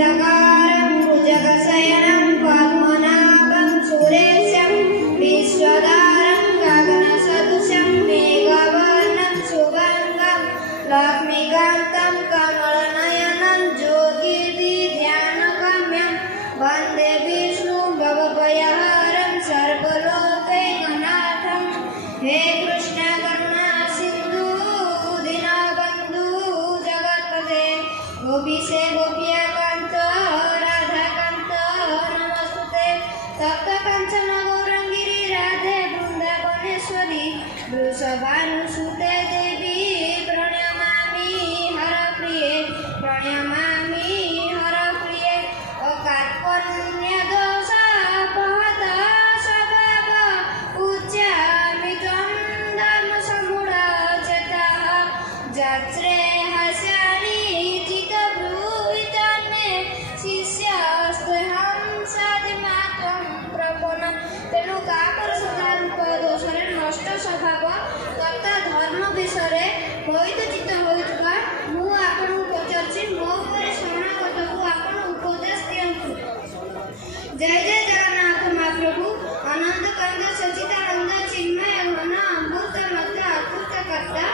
शान्तकारं भुजगशयनं पद्मनाभं सुरेशं विश्वधारं गगनसदृशं मेघवर्णं शुभङ्गं लक्ष्मीकान्तं कमलनयनं योगिर्ध्यानगम्यं वन्दे विष्णुं भवभयहरं सर्वलोकैकनाथं। हे कृष्ण करुणा सिन्धु दीनबन्धु जगत्पते गोपीशे गोपिकान्त राधाकान्त नमस्तुते। तप्तकाञ्चन गौरङ्गी राधे वृन्दावनेश्वरी वृषभानुसुते देवी प्रणमामि हरप्रिये प्रणमामि हरप्रिये। अकार्पण्यदोषापहत स्वभाव पूज्यामि त्वं धर्मसम्मूढचेताः जत्रे हस्यानि चित्तभ्रूहितन्मे शिष्यस्तेऽहं साधिमा त्वं प्रपन्न। तेणु काकर सदारूप दोषरे नष्ट स्वभाव तथा धर्म विषय मोहित चित्त होइଥିବା ମୁଁ ଆପଣଙ୍କୁ ପଚାରୁଛି ମୋ ଉପରେ ଶରଣାଗତକୁ ଆପଣ ଉପଦେଶ ଦିଅନ୍ତୁ। जय जय जगन्नाथ महाप्रभु आनंद कंद सचिदानंद चिन्मय घन अमृत मत अद्भुत कर्ता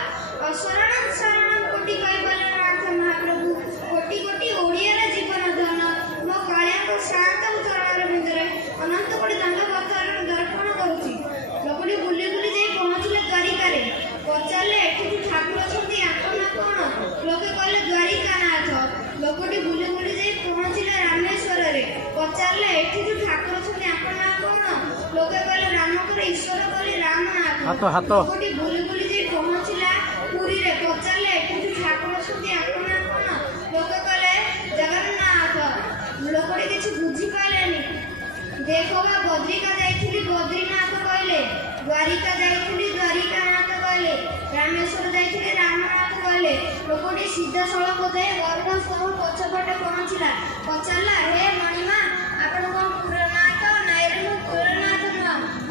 अशरणं शरणं कोटि कैवल्यनाथ महाप्रभु कोटि कोटि ओडियार जीवन धन मो कालियाको शांत चरण बिंदुरे अनंत कोटि दंडवत दर्पण करुछि। लोकटी बुली बुली जाई पहुँचले द्वारिकारे पचारे एठी ठाकुर अछंती आपन कोन लोके कहले द्वारिकानाथ। लोकटी बुली बुली जाई पहुँचले रामेश्वर रे पचारे एठी ठाकुर अछंती आपन कोन लोके कहले रामकर ईश्वर कहले रामनाथ। लोकटी बुली बुली जाई पहुँचला पुरी रे पचारे एठी ठाकुर अछंती आपन कोन लोके कहले जगन्नाथ। लोकटी किछि बुझी पालेनी। देखो बा बद्रिका जाइथिली बद्रीनाथ कहले द्वारिका जाइथिली द्वारिकानाथ कहले रामेश्वर जाइथिली रामनाथ कहले। लोकटी सीधा सड़क जाए गर्भ स्तंभ पछपटे पहुँचला पचारला हे मणिमा आपण कोन पुरनाथ नाई रे मु पुरनाथ न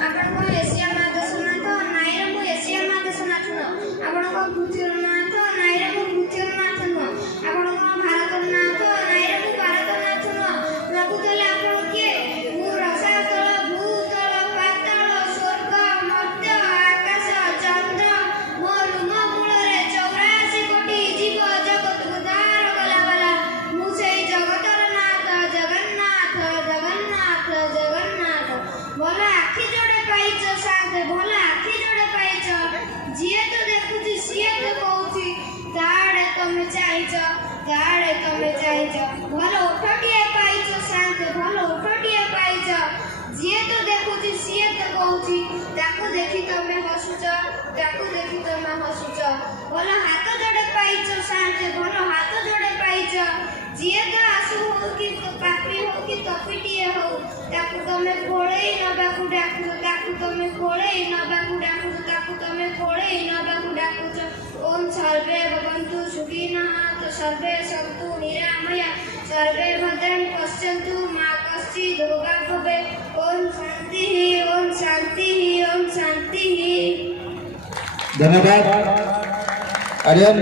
आपण कोन एशिया महादेशनाथ नाई रे मु एशिया महादेशनाथ न आपण कोन पृथ्वीनाथ नाई रे मु पृथ्वीनाथ न आपण कोन भारतनाथ नाई रे मु भारतनाथ न। प्रभु कहले आपण किए मु रसातल भूतल पाताल स्वर्ग मर्त्य आकाश चंद्र मो लुम मूलरे 84 कोटि जीव जगत उद्धार गलावाला मु सेई जगतर नाथ जगन्नाथ जगन्नाथ जगन्नाथ। भल आखि जोड़े पाइछ शांत भल आखि जोड़े पाइछ जिए तो देखुछि सिए तो कहूछि ताड़े तमे चाहिछ ताड़े तमे चाहिछ। भल ओठटिए पाइछ शांत भल ओठटिए पाइछ जिए तो देखुछि सिए तो कहूछि ताकू देखि तमे हसुछ ताकू देखि तमे हसुछ। भल हाथ जोड़े पाइछ शांत भल हाथ जोड़े पाइछ जिए तो आसु हो कि पापी हो कि तपिटिए हो ताकू तमे कोळेई नबाकू डाकुछ ताकू तमे कोळेई नबाकू डाकुछ ताकू तमे कोळेई नबाकू डाकुछ। ओम सर्वे भवन्तु सुखिनः सर्वे सन्तु निरामया सर्वे भद्राणि पश्यन्तु मा कश्चित् रोगः भवेत्। ओम शांति ओम शांति ओम शांति। धन्यवाद आर्यन।